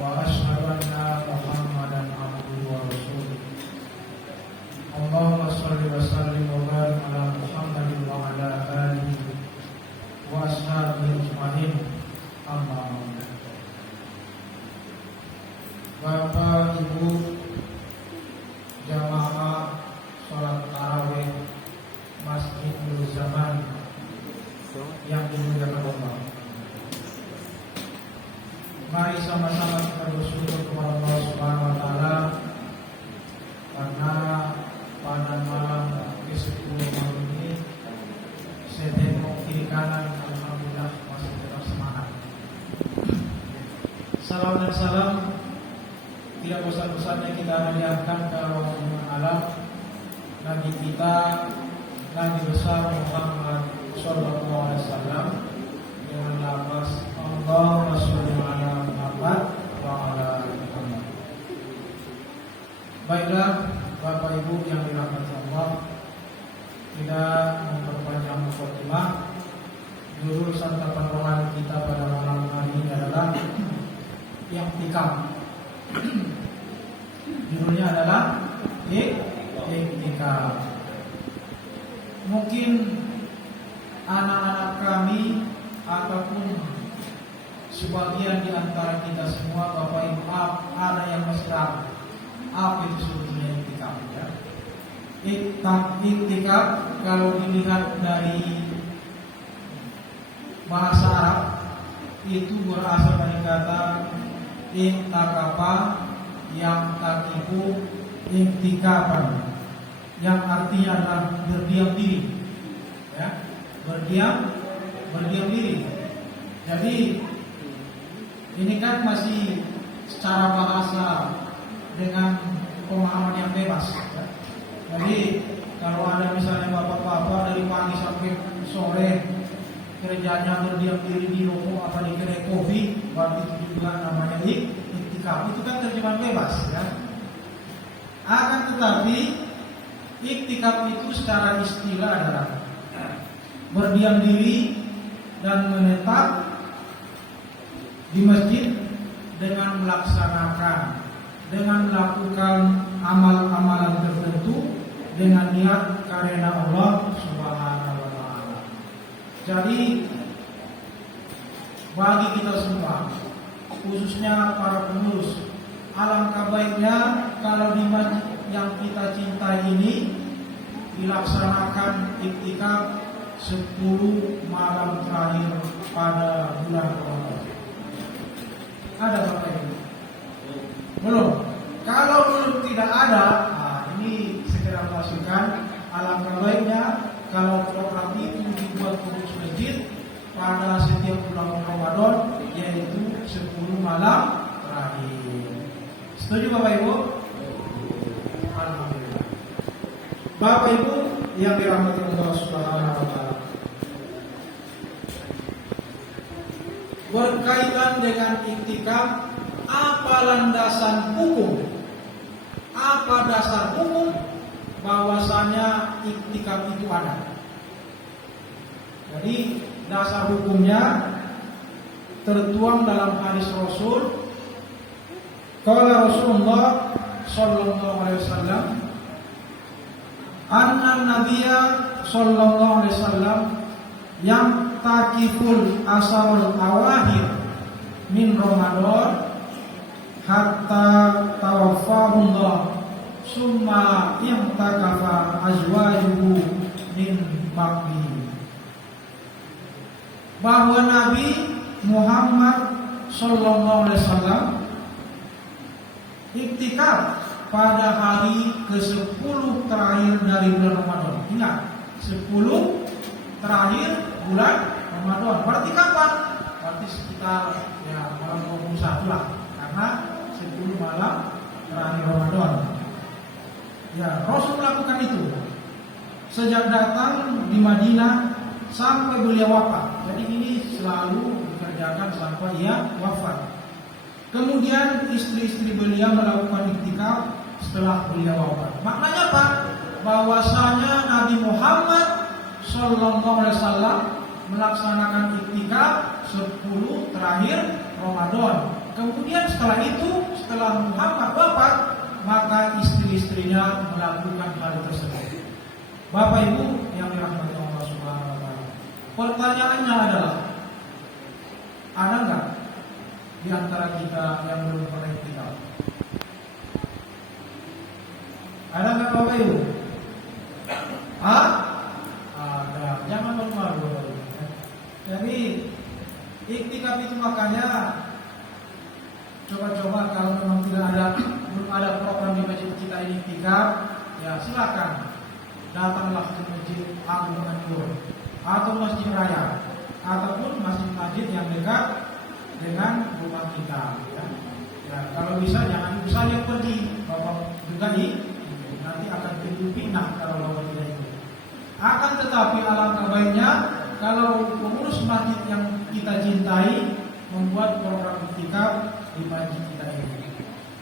وأشهد أن محمدا عبده ورسوله اللهم صل وسلم وبارك على محمد وعلى آله وأصحابه أجمعين أما بعد. Bapak Ibu jamaah sholat tarawih Masjid Nurul Zaman yang dimuliakan Allah, mari sama-sama kita bersyukur kepada Allah Subhanahu wa taala karena pada malam ke-10 malam ini saya tengok kiri kanan, alhamdulillah masih tetap semangat. Salam dan salam tidak bosan-bosannya kita hadiahkan ke alam Nabi kita, Nabi besar Muhammad Sallallahu Alaihi Wasallam dengan lafaz Allahumma sholli ala Muhammad wa ala ali Muhammad. Baiklah Bapak Ibu yang dirahmati Allah, tidak memperpanjang mukadimah, judul santapan rohani kita pada malam hari ini adalah i'tikaf. Judulnya adalah i'tikaf. Mungkin anak-anak kami ataupun sebagian di antara kita semua, Bapak Ibu, ada yang masih ragu apa itu sebetulnya i'tikaf ya. I'tikaf kalau dilihat dari bahasa Arab itu berasal dari kata i'takafa yang takifu i'tikafan, yang artinya adalah berdiam diri ya, berdiam diri. Jadi ini kan masih secara bahasa dengan pemahaman yang bebas ya. Jadi kalau ada misalnya bapak-bapak dari pagi sampai sore kerjanya berdiam diri di ruko apa di kedai kopi, berarti itu juga namanya i'tikaf. Itu kan terjemahan bebas ya. Akan tetapi i'tikaf itu secara istilah adalah berdiam diri dan menetap di masjid dengan melakukan amal-amalan tertentu dengan niat karena Allah Subhanahu wa taala. Jadi bagi kita semua, khususnya para pengurus, alangkah baiknya kalau di masjid yang kita cintai ini dilaksanakan i'tikaf 10 malam terakhir pada bulan Ramadan. Ada Bapak Ibu? Belum? Kalau belum tidak ada, ini segera pastikan. Alangkah baiknya kalau program itu dibuat pengurus masjid pada setiap bulan Ramadan, yaitu 10 malam terakhir. Setuju Bapak Ibu? Alhamdulillah. Bapak Ibu yang dirahmati Allah Subhanahu wa taala, berkaitan dengan i'tikaf, apa landasan hukum? Apa dasar hukum bahwasanya i'tikaf itu ada? Jadi dasar hukumnya tertuang dalam hadis Rasul. Qala Rasulullah sallallahu alaihi wasallam, anna nabiyya sallallahu alaihi wasallam yang takiful asarul awahir min Ramadan hatta tawaffahullah summa yang takafa azwajuhu min ba'di. Bahwa Nabi Muhammad sallallahu alaihi wasallam i'tikaf pada hari ke-10 terakhir dari bulan Ramadan. Ingat, 10 terakhir bulan Ramadan. Berarti kapan? Berarti sekitar malam 21 lah, karena 10 malam terakhir Ramadan. Ya, Rasul melakukan itu sejak datang di Madinah sampai beliau wafat. Jadi ini selalu dikerjakan sampai ia wafat. Kemudian istri-istri beliau melakukan i'tikaf setelah beliau wafat. Maknanya apa? Bahwasanya Nabi Muhammad sallallahu alaihi wasallam melaksanakan i'tikaf 10 terakhir Ramadan. Kemudian setelah Muhammad wafat, maka istri-istrinya melakukan hal tersebut. Bapak Ibu yang dirahmati Allah Subhanahu wa taala. Pertanyaannya adalah, ada enggak di antara kita yang belum pernah iktikaf? Ada enggak Bapak Ibu? Ada. Jangan malu-malu. Jadi iktikaf itu makanya coba-coba kalau memang belum ada program di masjid kita ini iktikaf, ya silakan datanglah ke Masjid Agung Anur atau Masjid Raya ataupun masjid-masjid yang dekat dengan rumah kita. Ya, kalau bisa jangan yang pergi, Bapak juga nanti akan timbul fitnah kalau Bapak tidak ikut. Akan tetapi alangkah baiknya kalau pengurus masjid yang kita cintai membuat program iktikaf di masjid kita ini.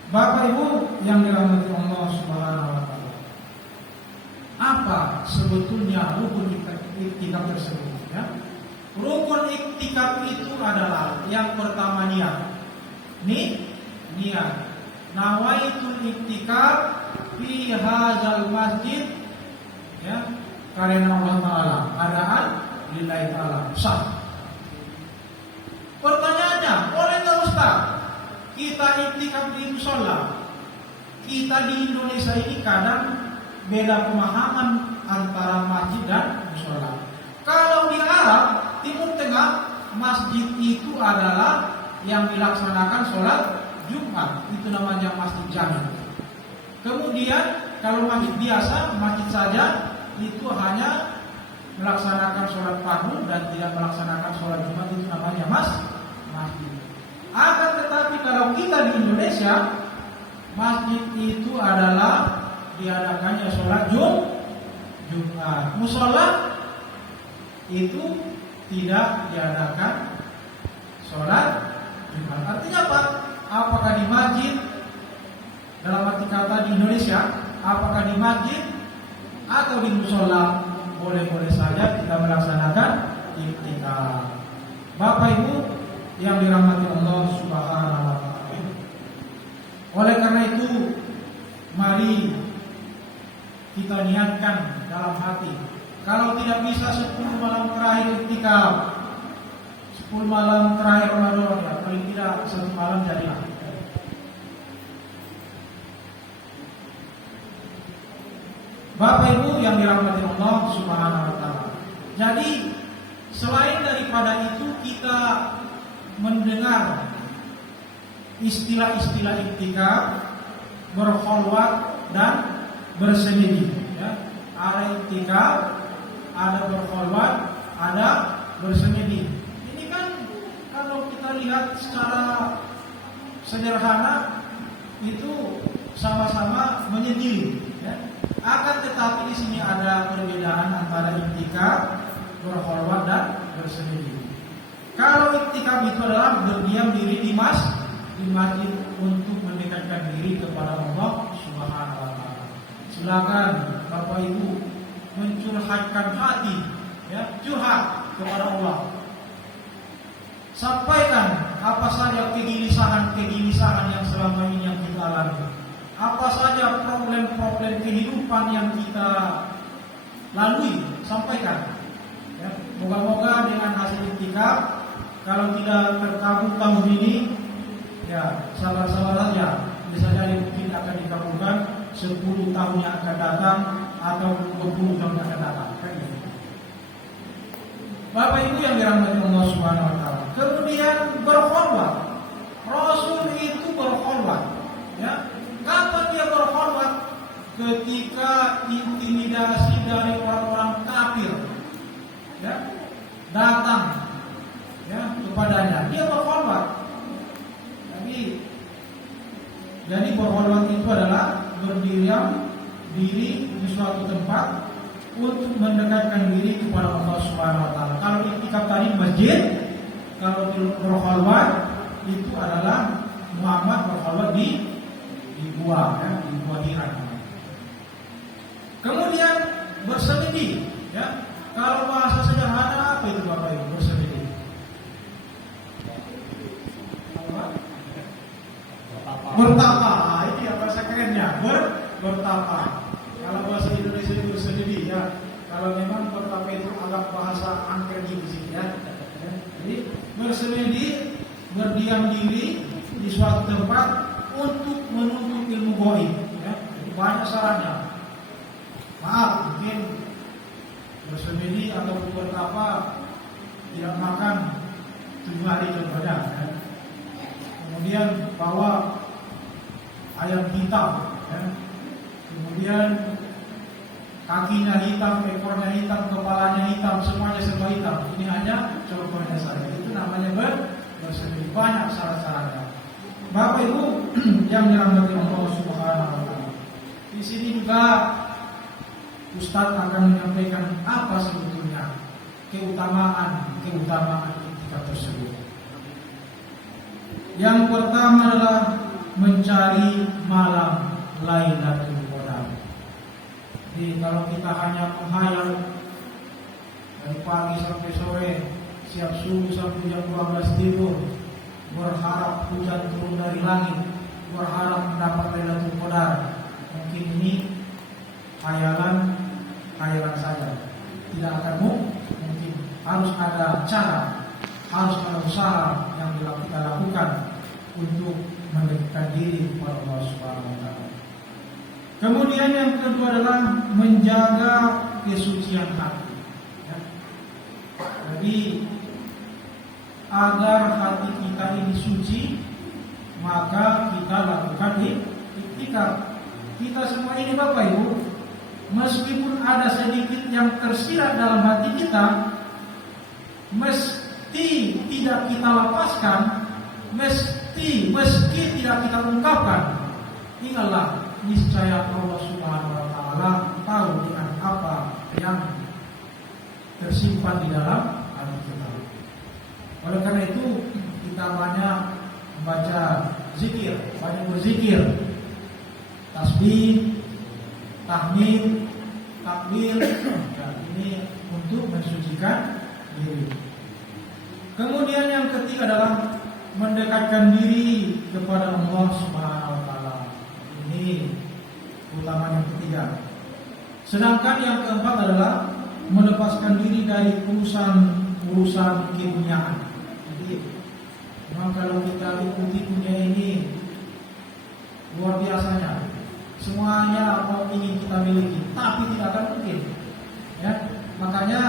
Bapak Ibu yang dirahmati Allah Subhanahu wa taala. Apa sebetulnya rukun iktikaf tersebut? Ya? Rukun iktikaf itu adalah yang pertama niat. Niat. Nawaitul iktikaf fi hadzal masjid, ya, karena Allah Taala, adaan lillahi taala, sah. Pertanyaannya, boleh nggak Ustaz kita iktikaf di musola? Kita di Indonesia ini kadang beda pemahaman antara masjid dan musola. Kalau di Arab Timur Tengah, masjid itu adalah yang dilaksanakan sholat Jumat, itu namanya masjid jami. Kemudian kalau masjid biasa, masjid saja, itu hanya melaksanakan sholat fardu dan tidak melaksanakan sholat Jumat, itu namanya masjid. Akan tetapi kalau kita di Indonesia, masjid itu adalah diadakannya sholat Jumat. Musola itu tidak diadakan sholat Jumat. Artinya apa? Apakah di masjid, dalam arti kata di Indonesia, apakah di masjid atau di musola, boleh-boleh saja kita melaksanakan iktikaf. Bapak Ibu yang dirahmati Allah Subhanahu wa taala. Oleh karena itu, mari kita niatkan dalam hati. Kalau tidak bisa 10 malam terakhir iktikaf, 10 malam terakhir Ramadan, ya paling tidak 1 malam jadilah. Bapak Ibu yang dirahmati Allah Subhanahu wa taala. Jadi selain daripada itu kita mendengar istilah-istilah iktikaf, berkholwat dan bersendiri, ya. Ada iktikaf, ada berkholwat, ada bersendiri. Ini kan kalau kita lihat secara sederhana itu sama-sama menyendiri, ya. Akan tetapi di sini ada perbedaan antara iktikaf, berkholwat dan bersendiri. Kalau iktikaf itu adalah berdiam diri di masjid untuk mendekatkan diri kepada Allah Subhanahu wa taala. Silakan Bapak Ibu mencurhatkan hati, ya, curhat kepada Allah. Sampaikan apa saja kegelisahan yang selama ini yang kita alami. Apa saja problem-problem kehidupan yang kita lalui, sampaikan. Ya, moga-moga dengan hasil iktikaf, kalau tidak terkabul tahun ini, ya sabar-sabar saja. Bisa jadi mungkin akan dikabulkan 10 tahun yang akan datang atau 20 tahun yang akan datang. Bapak Ibu yang dirahmati Allah Subhanahu wa taala. Kemudian berkholwat. Rasul itu berkholwat, ya. Kapan dia berkholwat? Ketika intimidasi dari orang-orang kafir, ya, datang, ya, kepadanya, dia berkholwat. Jadi berkholwat itu adalah berdiam diri di suatu tempat untuk mendekatkan diri kepada Allah Subhanahu wa taala. Kalau iktikaf tadi masjid, kalau berkholwat itu adalah Muhammad berkholwat di gua, ya, di gua Hira. Kemudian bersemedi, ya. Kalau bahasa sederhana apa itu Bapak Ibu bersemedi? bertapa. Ini apa bahasa kerennya? Bertapa. Kalau bahasa Indonesia itu bersedih ya. Kalau memang bertapa itu agak bahasa angker di sini ya. Jadi bersemedi, berdiam diri di suatu tempat untuk menuntut ilmu gaib. Ya. Banyak sarannya. Maaf, mungkin bersemedi atau bertapa tidak makan 7 hari contohnya. Ya. Kemudian bawa ayam hitam. Ya. Kemudian kakinya hitam, ekornya hitam, kepalanya hitam, semuanya serba hitam. Ini hanya contohnya saja. Itu namanya bersemedi. Banyak syarat-syaratnya. Bapak Ibu yang dirahmati Allah Subhanahu wa taala. Di sini juga Ustaz akan menyampaikan apa sebetulnya keutamaan etika tersebut. Yang pertama adalah mencari malam Lailatul Qadar. Jadi kalau kita hanya menghayal dari pagi sampai sore, siap subuh sampai jam 12 tidur, berharap hujan turun dari langit, berharap mendapat Lailatul Qadar, mungkin ini hayalan saja, tidak akan mungkin. Harus ada cara, harus ada usaha yang kita lakukan untuk mendekatkan diri kepada Allah Subhanahu wa taala. Kemudian yang kedua adalah menjaga kesucian hati. Ya. Jadi agar hati kita ini suci, maka kita lakukan iktikaf. Kita semua ini Bapak Ibu, meskipun ada sedikit yang tersirat dalam hati kita, mesti tidak kita lepaskan, meski tidak kita ungkapkan. Ingatlah, niscaya Allah Subhanahu wa taala tahu dengan apa yang tersimpan di dalam hati kita. Oleh karena itu kita banyak membaca zikir, banyak berzikir, tasbih, tahmid, takbir, dan ini untuk mensucikan diri. Kemudian yang ketiga adalah mendekatkan diri kepada Allah Subhanahu wa taala. Ini utama yang ketiga. Sedangkan yang keempat adalah melepaskan diri dari urusan keduniaan. Jadi memang kalau kita ikuti dunia ini luar biasanya, semuanya mau ingin kita miliki, tapi tidak akan mungkin. Ya, makanya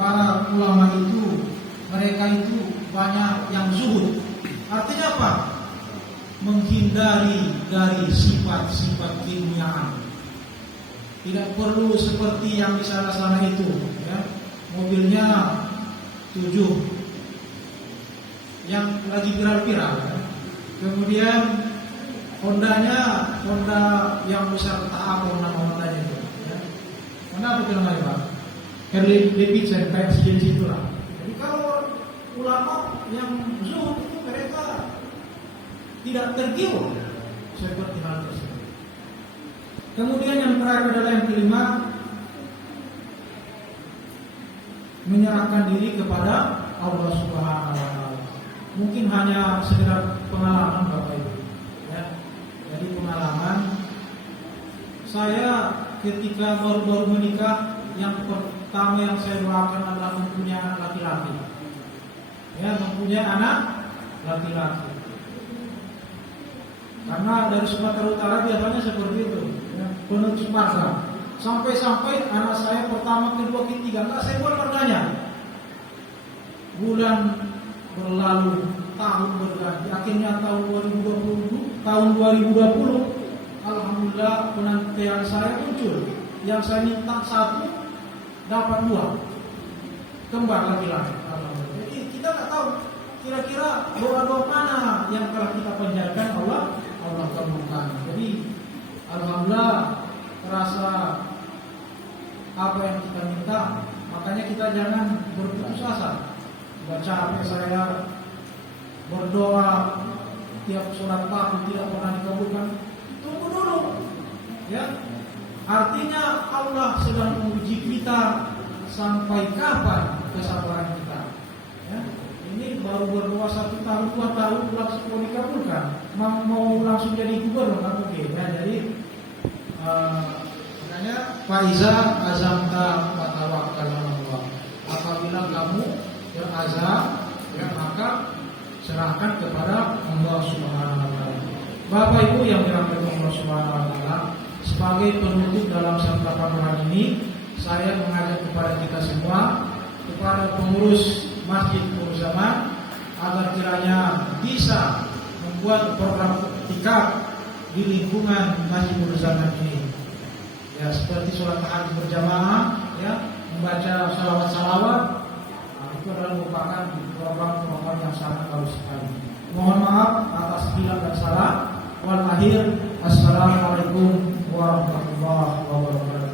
para ulama itu, mereka itu banyak yang zuhud. Artinya apa? Menghindari dari sifat-sifat keduniaan. Tidak perlu seperti yang di sana itu, ya. Mobilnya 7 yang lagi viral-viral, ya. Kemudian Honda yang besar, tak apa nama Hondanya itu, ya. Honda apa itu namanya Pak? Harley Davidson, kayak sejenis itulah. Jadi kalau ulama yang zuhud itu mereka tidak tergiur seperti hal tersebut. Kemudian yang terakhir adalah yang kelima, menyerahkan diri kepada Allah Subhanahu wa taala. Mungkin hanya sekedar pengalaman Bapak Ibu, ya. Jadi pengalaman saya ketika baru menikah, yang pertama yang saya doakan adalah mempunyai anak laki-laki. Ya, mempunyai anak laki-laki. Karena dari Sumatera Utara biasanya seperti itu, ya, penuh keluarga. Sampai-sampai anak saya pertama, kedua, ketiga, enggak saya buat bertanya. Bulan berlalu, tahun berganti, akhirnya tahun 2020, alhamdulillah penantian saya muncul. Yang saya minta 1, dapat 2, kembar laki-laki. Jadi kita nggak tahu kira-kira doa-doa mana yang telah kita panjatkan Allah kabulkan. Jadi alhamdulillah terasa apa yang kita minta. Makanya kita jangan berputus asa. Sudah capek saya berdoa tiap surat Fatihah tidak pernah dikabulkan. Tunggu dulu, ya. Artinya Allah sedang menguji kita sampai kapan kesabaran kita. Ya. Ini ini baru berdoa 1 tahun 2 tahun langsung mau dikabulkan, mau langsung jadi gubernur nggak mungkin ya. Jadi makanya Faiza azamta fatawakkal 'ala Allah. Apabila kamu berazam, ya maka serahkan kepada Allah Subhanahu wa taala. Bapak Ibu yang dirahmati Allah Subhanahu wa taala, sebagai penutup dalam santapan hari ini, saya mengajak kepada kita semua, kepada pengurus Masjid Nur Zaman, agar kiranya bisa membuat program tikaf di lingkungan Masjid Nur Zaman ini. Ya, seperti sholat tahajud berjamaah, ya, membaca salawat-salawat, itu adalah merupakan program-program yang sangat bagus sekali. Mohon maaf atas khilaf dan salah. Wal akhir, assalamualaikum warahmatullahi wabarakatuh.